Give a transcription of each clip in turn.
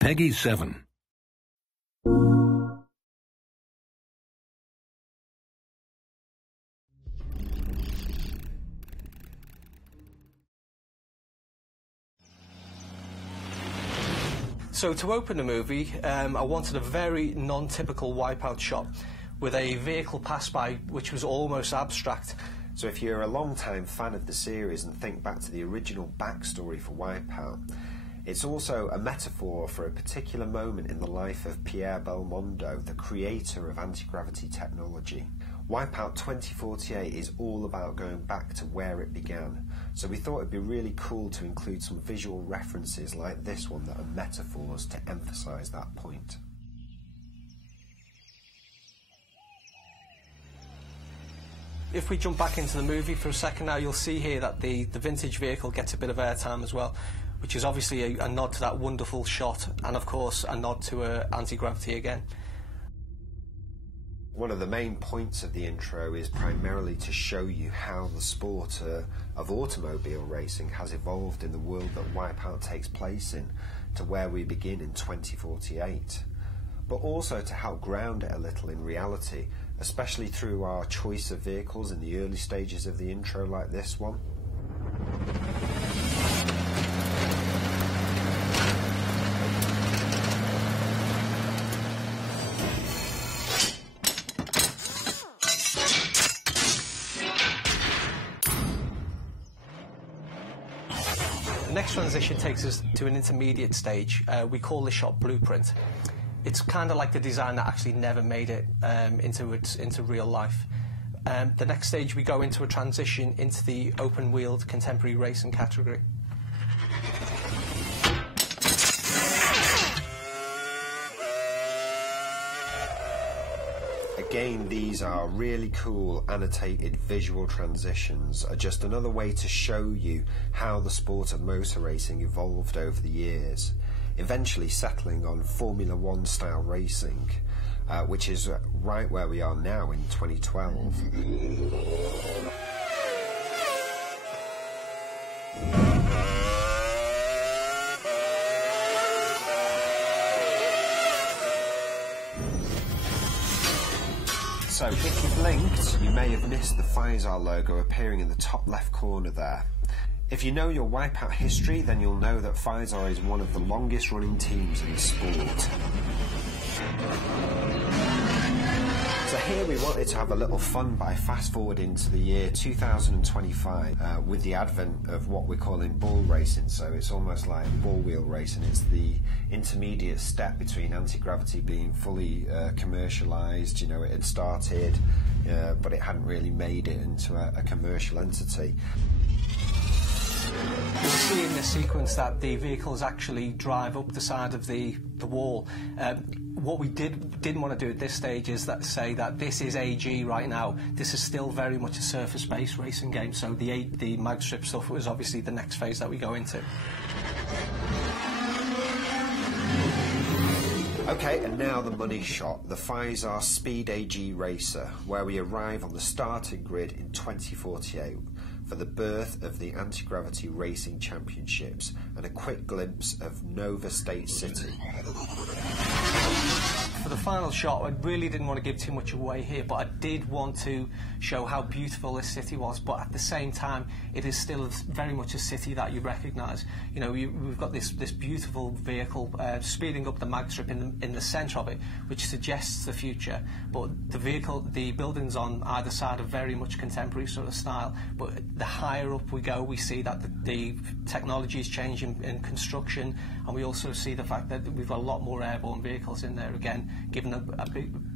Peggy 7. So to open the movie, I wanted a very non-typical Wipeout shot with a vehicle pass by which was almost abstract. So if you're a long-time fan of the series and think back to the original backstory for Wipeout, it's also a metaphor for a particular moment in the life of Pierre Belmondo, the creator of anti-gravity technology. Wipeout 2048 is all about going back to where it began, so we thought it'd be really cool to include some visual references like this one that are metaphors to emphasise that point. If we jump back into the movie for a second now, you'll see here that the vintage vehicle gets a bit of airtime as well, which is obviously a nod to that wonderful shot, and of course a nod to anti-gravity again. One of the main points of the intro is primarily to show you how the sport of automobile racing has evolved in the world that Wipeout takes place in, to where we begin in 2048. But also to help ground it a little in reality, especially through our choice of vehicles in the early stages of the intro like this one. The next transition takes us to an intermediate stage. We call this shot Blueprint. It's kind of like the design that actually never made it into real life. The next stage we go into a transition into the open-wheeled contemporary racing category. Again, these are really cool annotated visual transitions, are just another way to show you how the sport of motor racing evolved over the years, eventually settling on Formula One style racing, which is right where we are now in 2012. So, if you blinked, you may have missed the Pfizer logo appearing in the top left corner there. If you know your Wipeout history, then you'll know that Pfizer is one of the longest running teams in the sport. So here we wanted to have a little fun by fast forwarding to the year 2025 with the advent of what we're calling ball racing. So it's almost like ball wheel racing. It's the intermediate step between anti-gravity being fully commercialised. You know, it had started, but it hadn't really made it into a commercial entity. You'll see in this sequence that the vehicles actually drive up the side of the wall. What we didn't want to do at this stage is say that this is AG right now. This is still very much a surface-based racing game, so the mag strip stuff was obviously the next phase that we go into. Okay, and now the money shot, the Pfizer Speed AG Racer, where we arrive on the starting grid in 2048 for the birth of the Anti-Gravity Racing Championships and a quick glimpse of Nova State City. For the final shot, I really didn't want to give too much away here, but I did want to show how beautiful this city was, but at the same time, it is still very much a city that you recognise. You know, we've got this beautiful vehicle speeding up the mag strip in the centre of it, which suggests the future, but the buildings on either side are very much contemporary sort of style, but the higher up we go, we see that the technology is changing in construction, and we also see the fact that we've got a lot more airborne vehicles in there, again, giving a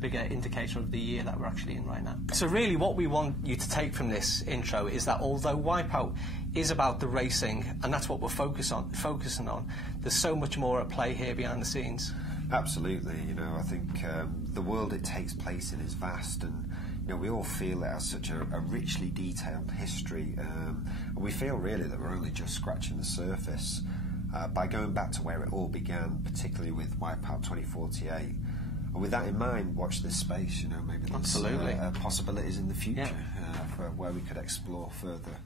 bigger indicator of the year that we're actually in right now. So really what we want you to take from this intro is that although Wipeout is about the racing, and that's what we're focusing on, there's so much more at play here behind the scenes. Absolutely, you know, I think the world it takes place in is vast, and you know, we all feel it has such a richly detailed history, and we feel really that we're only just scratching the surface by going back to where it all began, particularly with Wipeout 2048. And with that in mind, watch this space, you know, maybe there's possibilities in the future for where we could explore further.